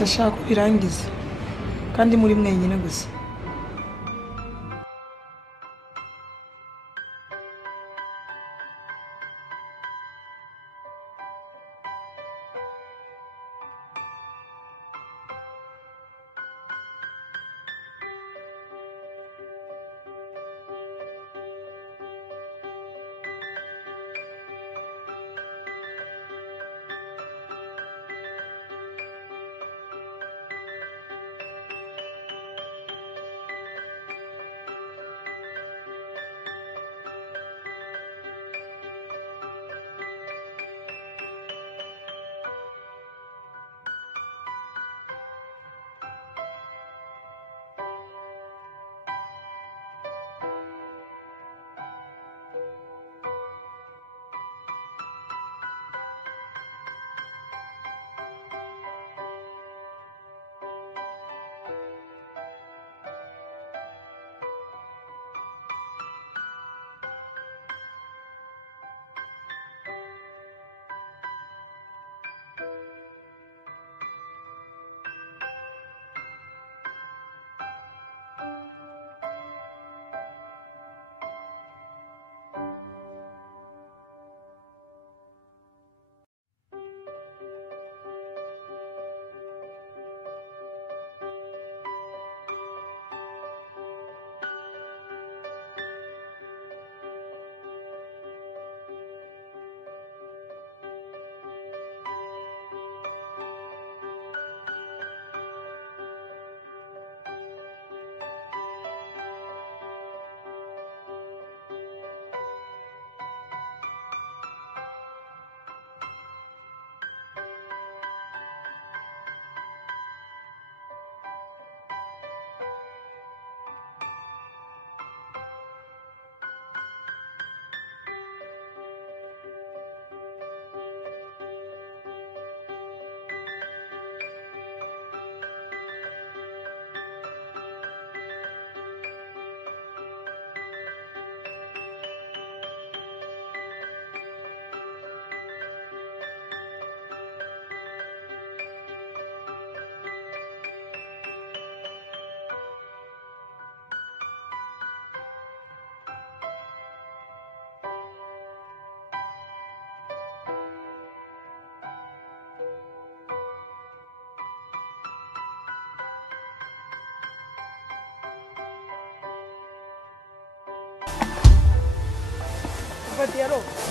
ndashaka ko birangiza kandi muri mwenyine gusa.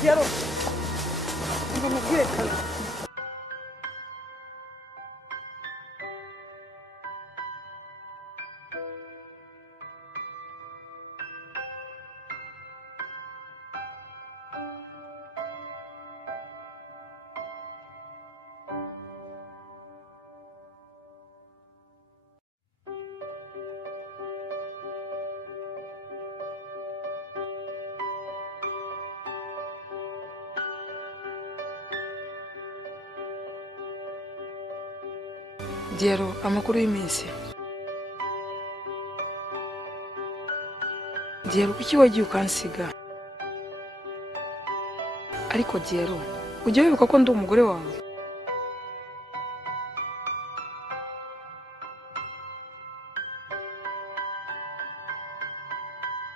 Diaro. Non mi dire che Diaro, amakuru y'iminsi. Diaro, kuki wagiye ukansiga? Ariko Diaro, ujya wibuka ko ndi umugore wawe?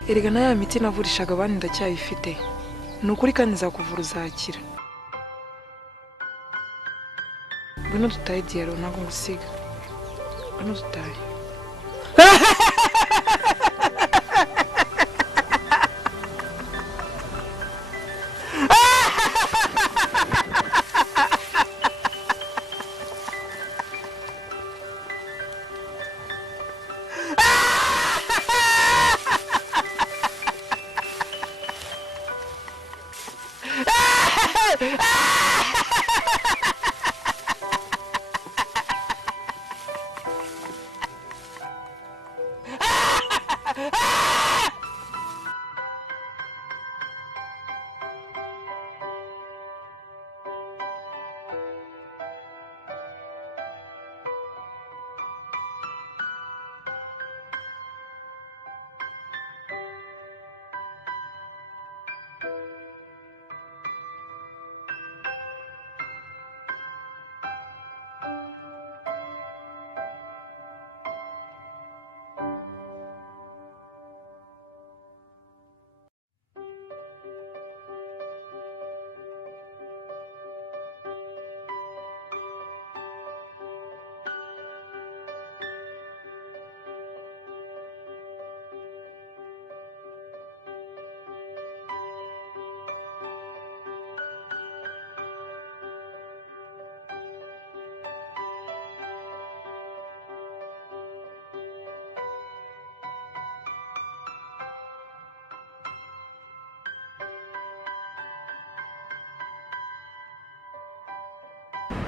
Erega na ya miti navurishaga abandi ndacyayifite. Ni ukuri kandi nzakuvura uzakira. Ngwino dutahe Diaro, ntabwo ngusiga. Ngwino dutahe.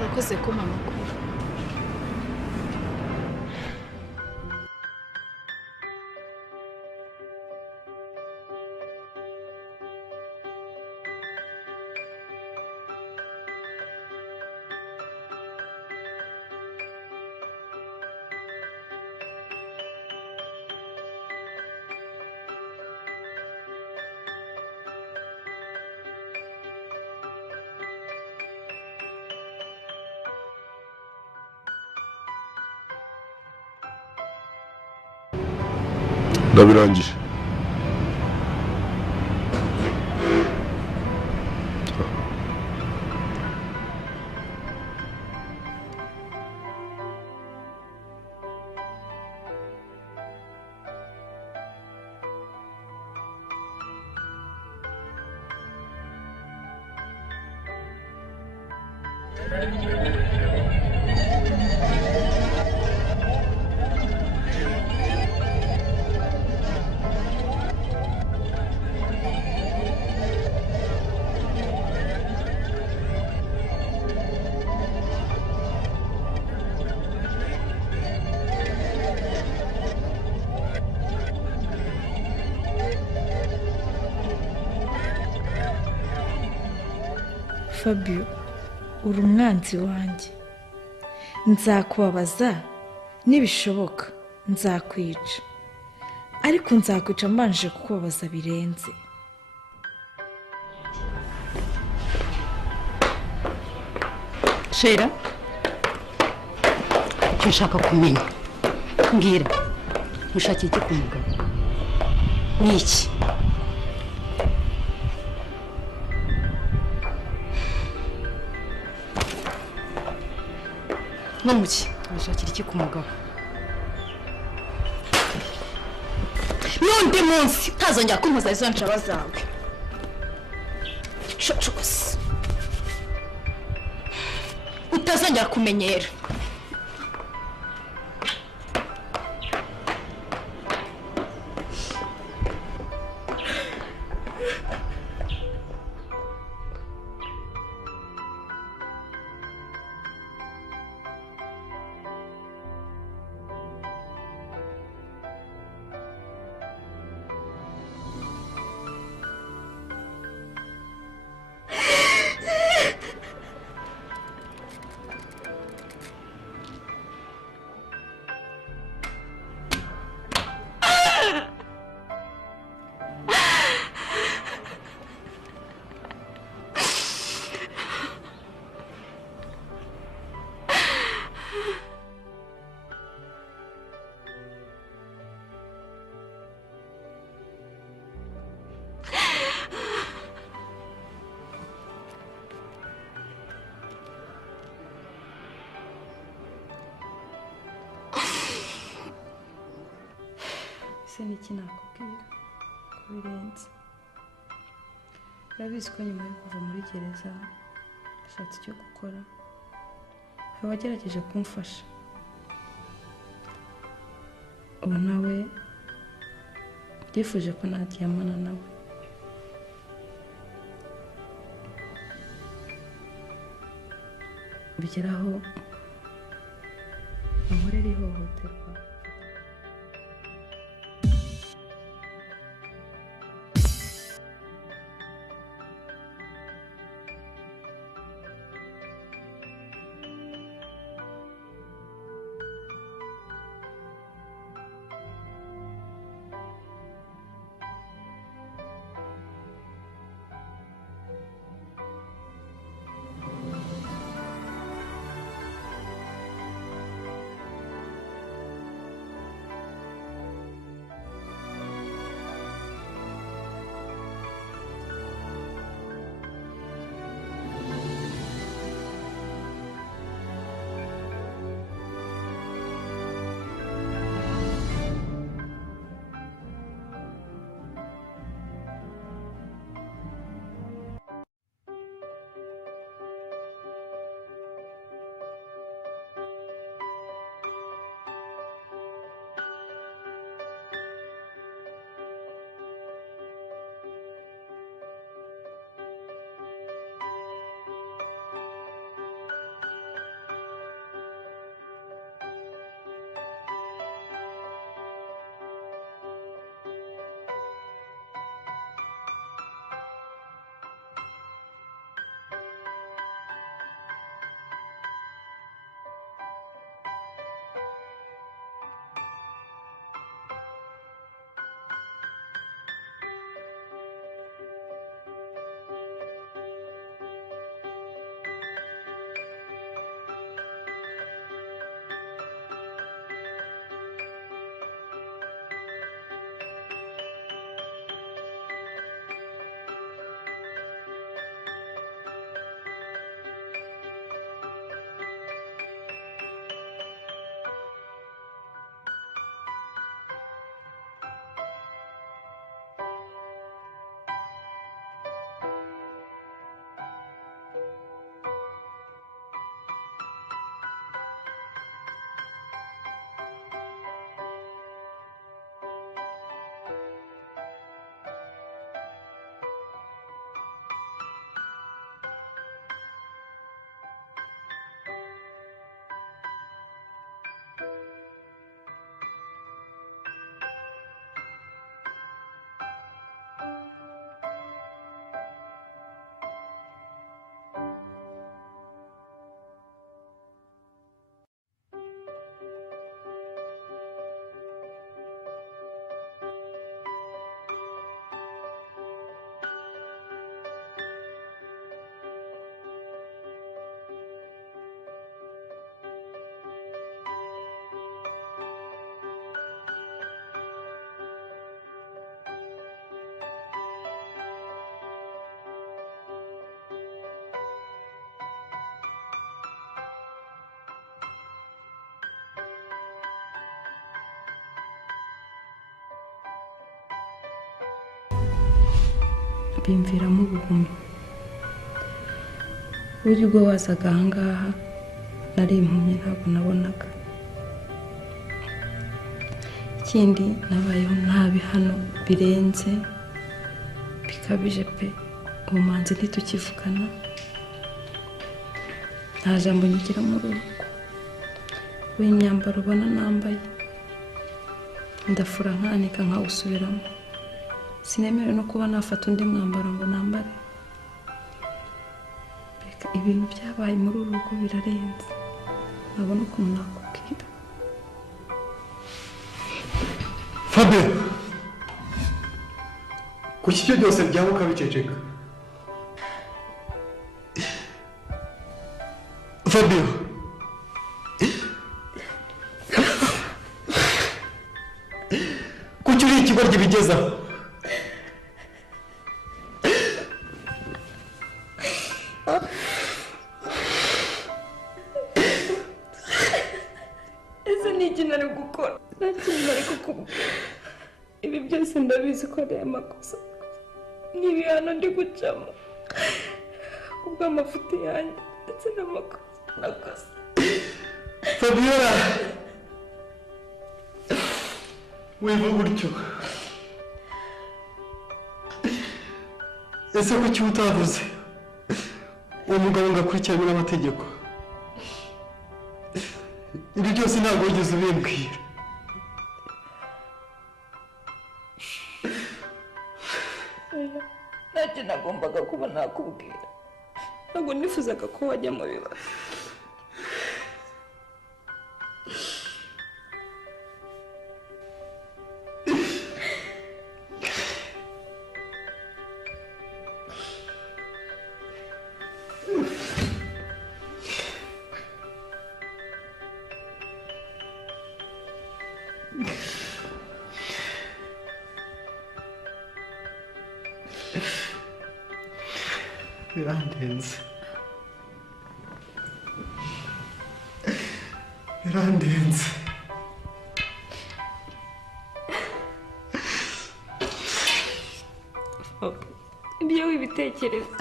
urakoze kumpa amakuru. ndabirangije. Fabio, uri umwanzi wanjye. Nzakubabaza nibishoboka, nzakwica. Ariko nzakwica mbanje kukubabaza birenze. Shera, icyo nshaka kumenya, mbwira, mushakiye iki ku mugabo? Ni iki? Numuki, mushakira iki ku mugabo? N'undi munsi utazongera kumpuza izo nshaba zawe. Shocose. Utazongera kumenyera. ese niki nakubwira ko birenze? Urabizi ko nyuma yo kuva muri gereza ashatse icyo gukora, akaba agerageje kumfasha. Ubu nawe yifuje ko naryamana nawe. Bigeraho ankorera ihohoterwa. bimviramo ubuhumyi. Burya ubwo wazaga ahangaha nari impumyi ntabwo nabonaga. Ikindi nabayeho nabi hano birenze bikabije pe. Ubumanzi ntitukivugana, nta jambo nyigira mu rugo. We imyambaro ubona nambaye ndafura nkanika nkawusubiramo. Sinemerewe no kuba nafata undi mwambaro ngo nambare. Reka ibintu byabaye muri uru rugo birarenze, nabona ukuntu nakubwira. Fabio, kuki ibyo byose byaba ukabiceceka? Fabio, kuki uri ikigoryi bigezaho? Ese ni iki nari gukora? Nta kintu nari kukubwira. Ibi byose ndabizi ko ari amakosa. Ni ibihano ndi gucamo kubw'amafuti yanjye ndetse n'amakosa. Fabiola, wivuga utyo. Ese kuki utavuze uwo mugabo ngakurikiranwe n'amategeko? Ibi byose ntabwo wigeze ubimbwira. Ntacyo nagombaga kuba nakubwira. Ntabwo nifuzaga ko wajya mu bibazo. Birandenze. Birandenze. Ibyo wibitekereza.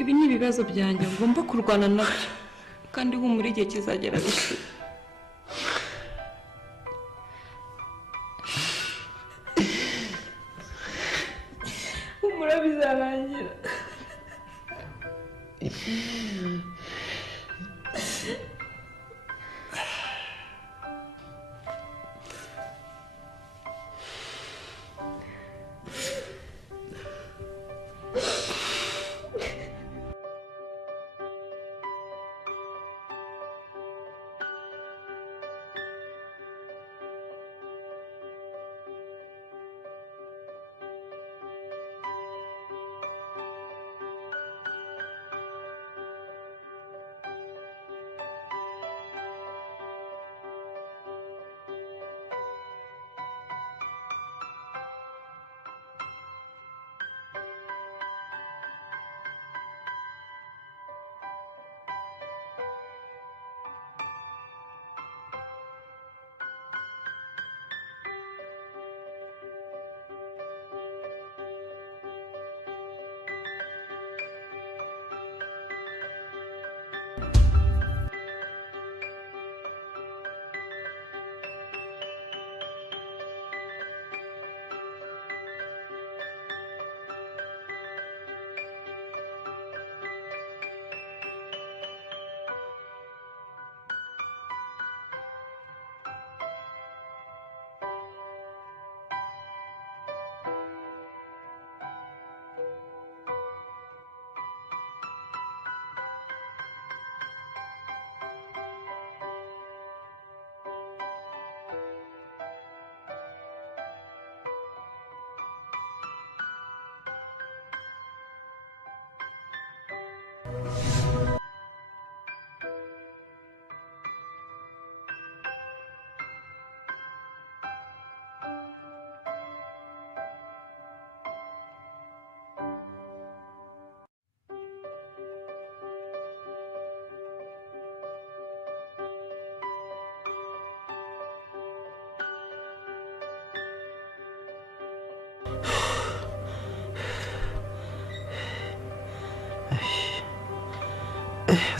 Ibi ni ibibazo byanjye ngomba kurwana nabyo, kandi humura igihe kizagera bishira. Humura bizarangira.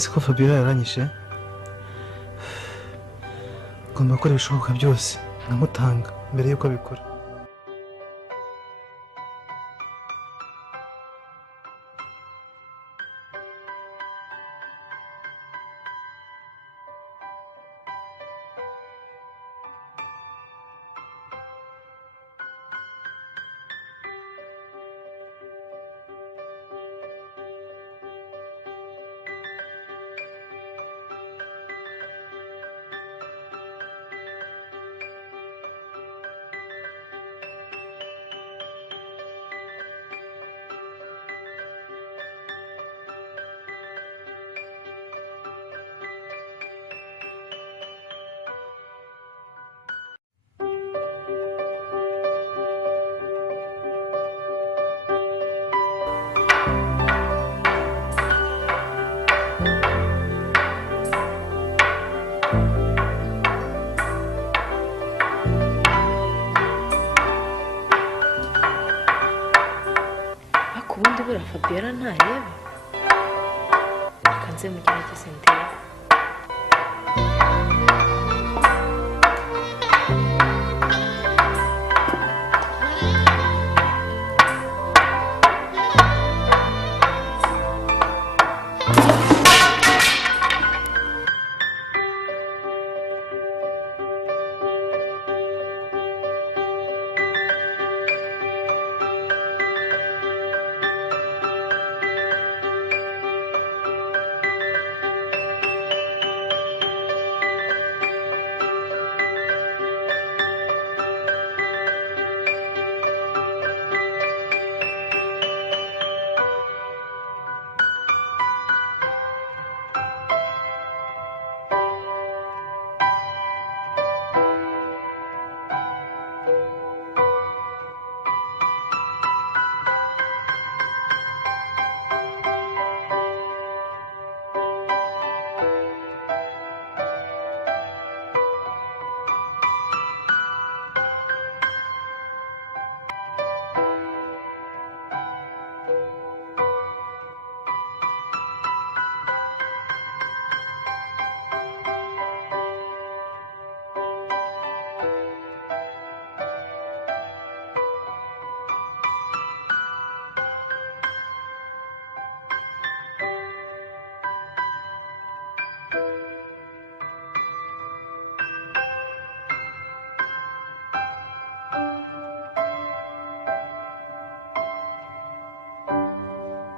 siko Fabiola yaranyishe. Ngomba gukora ibishoboka byose nkamutanga mbere yuko abikora. ubundi buriya Fabiola ntareba reka nze mugerageze ndebe